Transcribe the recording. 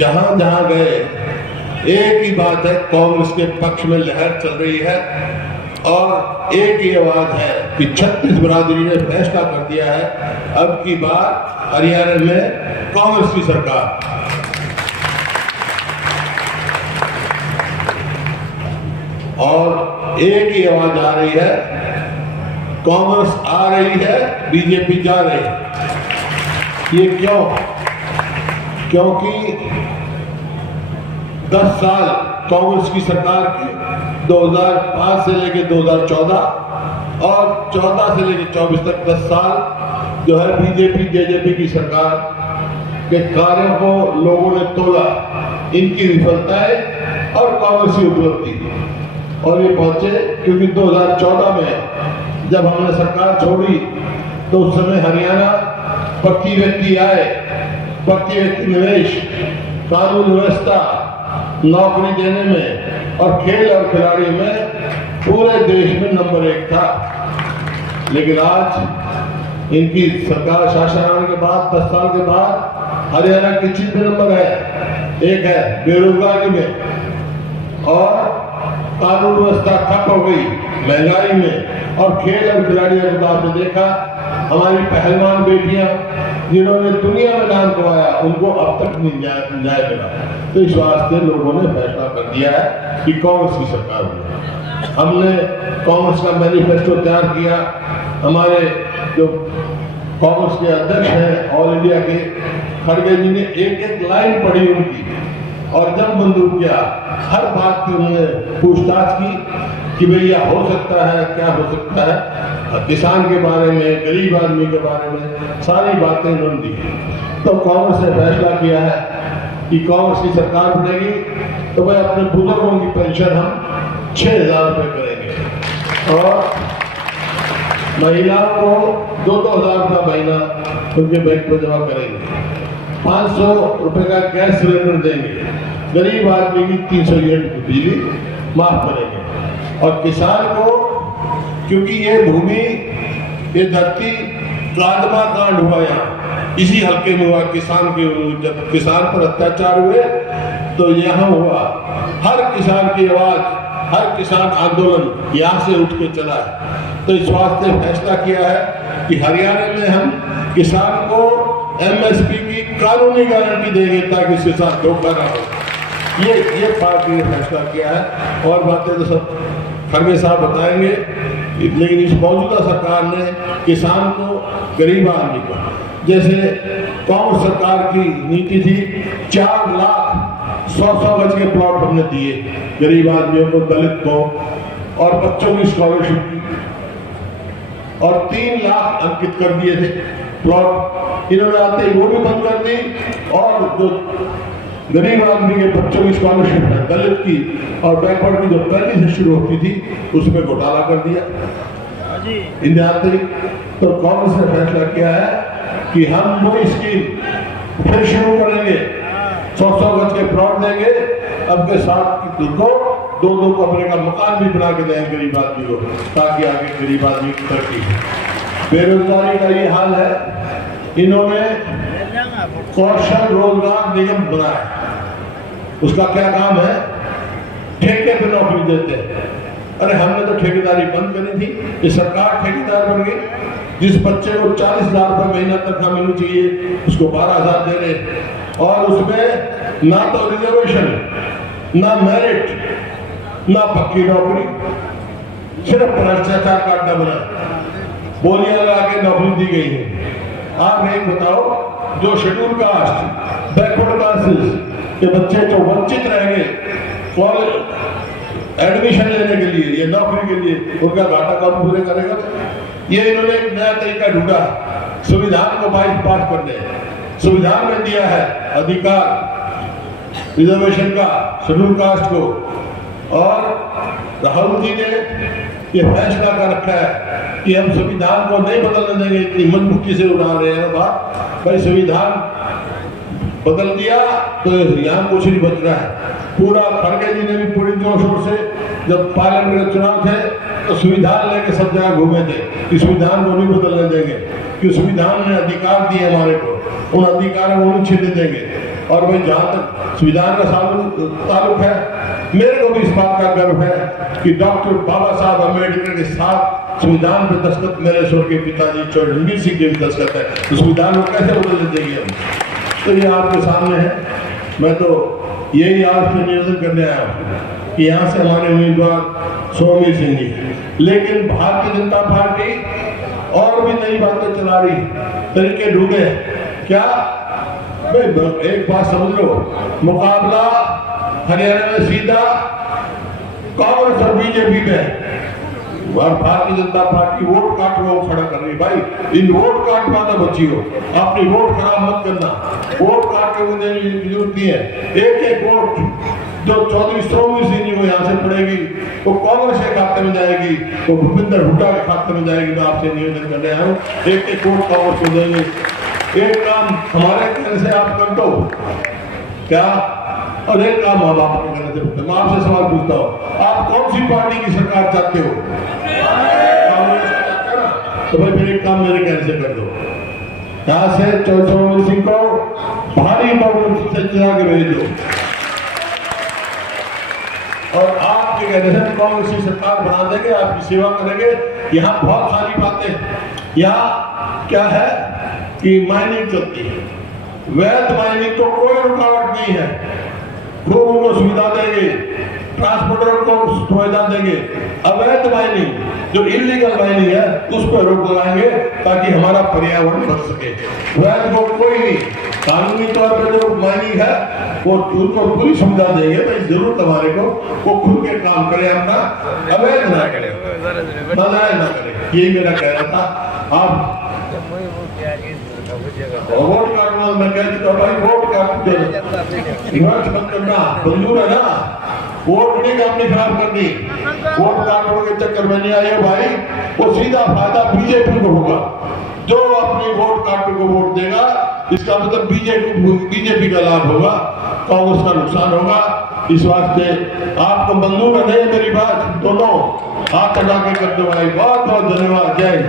जहां जहां गए एक ही बात है, कांग्रेस के पक्ष में लहर चल रही है और एक ही आवाज है कि 36 बिरादरी ने फैसला कर दिया है, अब की बार हरियाणा में कांग्रेस की सरकार। और एक ही आवाज आ रही है, कांग्रेस आ रही है, बीजेपी जा रही है। ये क्यों? क्योंकि 10 साल कांग्रेस की सरकार की, 2005 से लेकर 2014 और 14 से लेकर 24 तक 10 साल जो है बीजेपी जेजेपी की सरकार के कार्यों को लोगों ने तोला, इनकी विफलताएं और कांग्रेस की उपलब्धि, और ये पहुंचे क्योंकि 2014 में जब हमने सरकार छोड़ी तो उस समय हरियाणा प्रति व्यक्ति आय, प्रति व्यक्ति निवेश, कानून व्यवस्था, नौकरी देने में और खेल और खिलाड़ी में पूरे देश में नंबर 1 था। लेकिन आज इनकी सरकार शासन आने के बाद 10 साल के बाद हरियाणा किस चीज में नंबर है? एक है बेरोजगारी में, और कानून व्यवस्था ठप हो गई, महंगाई में, और खेल और खिलाड़ियों को आपने देखा, हमारी पहलवान बेटियां जिन्होंने दुनिया में नाम कमाया उनको अब तक न्याय मिला। तो इस वास्ते लोगों ने फैसला कर दिया है कि कांग्रेस की सरकार होगी। हमने कांग्रेस का मैनिफेस्टो तैयार किया, हमारे जो कांग्रेस के अध्यक्ष हैं ऑल इंडिया के, खड़गे जी ने एक एक लाइन पढ़ी उनकी, और जब मंजूर किया हर बात की उन्होंने पूछताछ की कि भैया हो सकता है, क्या हो सकता है, किसान के बारे में, गरीब आदमी के बारे में सारी बातें उन्होंने दी। तो कांग्रेस ने फैसला किया है कि कांग्रेस की सरकार बनेगी तो भाई अपने बुजुर्गों की पेंशन हम 6,000 रुपये करेंगे, और महिलाओं को 2-2 हज़ार रुपया महीना उनके बैंक में जमा करेंगे, 500 रुपए का गैस सिलेंडर देंगे, गरीब आदमी की 300 यूनिट बिजली माफ करेंगे, और किसान को, क्योंकि ये भूमि, ये धरती कांडमा कांड हुआ यहाँ इसी हल्के में हुआ, किसान के, जब किसान पर अत्याचार हुए तो यहाँ हुआ, हर किसान की आवाज, हर किसान आंदोलन यहाँ से उठ के चला है। तो इस वास्ते फैसला किया है कि हरियाणा में हम किसान को MSP की कानूनी गारंटी देंगे ताकि इसके साथ धोखा ना हो। ये पार्टी ने फैसला किया है, और बातें तो सब खड़गे साहब बताएंगे, लेकिन इस मौजूदा सरकार ने किसान को, गरीब आदमी को, जैसे कांग्रेस सरकार की नीति थी 4 लाख 100 गज के प्लॉट हमने दिए गरीब आदमियों को, दलित को, और बच्चों की स्कॉलरशिप की, और 3 लाख अंकित कर दिए थे प्लॉट, इन्होंने आते ही वो भी बंद कर दी, और जो गरीब आदमी के बच्चों की स्कॉलरशिप है दलित की और बैकवर्ड की जो पहले से शुरू होती थी उसमें घोटाला कर दिया इन्हें आते ही। तो कांग्रेस ने फैसला किया है कि हम वो स्कीम फिर शुरू करेंगे, 100 गज के प्लॉट देंगे, अब के साथ को 2-2 कमरे का मकान भी बना के देंगे गरीब आदमी को, ताकि आगे गरीब आदमी की तरक्की। बेरोजगारी का ये हाल है, इन्होंने कौशल रोजगार निगम बनाया, उसका क्या काम है? ठेके पे नौकरी देते हैं। अरे हमने तो ठेकेदारी बंद करी थी, ये सरकार ठेकेदार बन गई। जिस बच्चे को 40,000 रुपये महीना तनख्वाह मिलनी चाहिए उसको 12,000 दे रहे, और उसमें ना तो रिजर्वेशन, ना मेरिट, ना पक्की नौकरी, सिर्फ भ्रष्टाचार का अड्डा बना, बोलियां लगा के नौकरी दी गई है। आप एक बताओ, जो शेड्यूल कास्ट, बैकवर्ड कास्ट्स के बच्चे जो वंचित रहेंगे कॉलेज एडमिशन लेने के लिए या नौकरी के लिए, उनका घाटा कब पूरे करेगा? ये इन्होंने एक नया तरीका ढूंढा, संविधान को बाईपास कर दे। संविधान में दिया है अधिकार रिजर्वेशन का शेड्यूल कास्ट को, और राहुल जी ने ये फैसला कर रखा है कि हम संविधान को नहीं बदलने देंगे। इतनी मजबूती से उड़ा रहे हैं बात, भाई संविधान बदल दिया तो यहाँ कुछ नहीं बच रहा है। पूरा खड़गे जी ने भी पूरी जोर शोर से, जब पार्लियामेंट के चुनाव थे तो संविधान लेके सब जगह घूमे थे कि संविधान को नहीं बदलने देंगे, कि संविधान ने अधिकार दिए हमारे को, उन अधिकारों को नहीं छीनने देंगे। और भाई जहाँ तक संविधान का ताल्लुक है, मेरे को भी इस बात का गर्व है कि डॉक्टर बाबा साहब अम्बेडकर के साथ संविधान पे दस्तखत मेरे स्वर्गीय पिताजी चौधरी रणवीर सिंह के भी दस्तखत है। तो संविधान को कैसे बदल देंगे हम? तो ये आपके सामने है। मैं तो यही आपसे निवेदन करने आया हूँ कि यहाँ से हमारे उम्मीदवार सोमेश सिंह जी, लेकिन भारतीय जनता पार्टी और भी नई बातें चला रही, तरीके ढूंढे। क्या एक बात समझ लो, मुकाबला हरियाणा में सीधा कांग्रेस और बीजेपी में, और भारतीय जनता पार्टी वोट काट को खड़ा कर रही। भाई इन वोट काट वाला बच्चियों, अपनी वोट खराब मत करना। वोट काट के मुझे जरूरत नहीं है। एक एक वोट जो चौधरी सोमेश सिंह जी को यहाँ से पड़ेगी वो कांग्रेस के खाते में जाएगी, वो भूपिंदर हुड्डा के खाते में जाएगी। मैं आपसे निवेदन करने आया हूँ, एक एक वोट कांग्रेस को देंगे। एक काम हमारे कहने से आप कर दो क्या, और एक काम माँ बाप के कहने से। मैं आपसे सवाल पूछता हूँ, आप कौन सी पार्टी की सरकार चाहते हो? कांग्रेस का चाहते हो ना? तो भाई फिर एक काम मेरे कहने से कर दो, यहाँ से सोमेश सिंह को भारी बहुमत से चुना के भेज दो, और आपके कहने से कांग्रेस की सरकार बना देंगे, आपकी सेवा करेंगे। यहाँ बहुत सारी बातें, यहाँ क्या है कि माइनिंग चलती है, वैध माइनिंग को कोई रुकावट नहीं है, लोगों को सुविधा देंगे, ट्रांसपोर्टर को सुविधा देंगे। अवैध माइनिंग जो इलीगल माइनिंग है उस पर रोक लगाएंगे ताकि हमारा पर्यावरण बच सके। वैध को कोई नहीं, कानूनी तौर पर जो माइनिंग है वो उनको पूरी सुविधा देंगे। भाई जरूरत हमारे को वो खुद के काम करे, अपना अवैध ना करे, मजाक ना करे। यही मेरा कहना था। आप वोट काटना, मैं कहता भाई वोट काट करना मंजूर है ना, वोट नहीं आपने खराब करनी। वोट काटने के चक्कर में नहीं आए भाई, वो सीधा फायदा बीजेपी को होगा। जो अपनी वोट काटने को वोट देगा इसका मतलब बीजेपी का लाभ होगा, कांग्रेस का नुकसान होगा। इस वास्ते आपको मंजूर है नहीं मेरी बात, दोनों हाथ लगा के कर दो भाई। बहुत बहुत धन्यवाद। जय हिंद।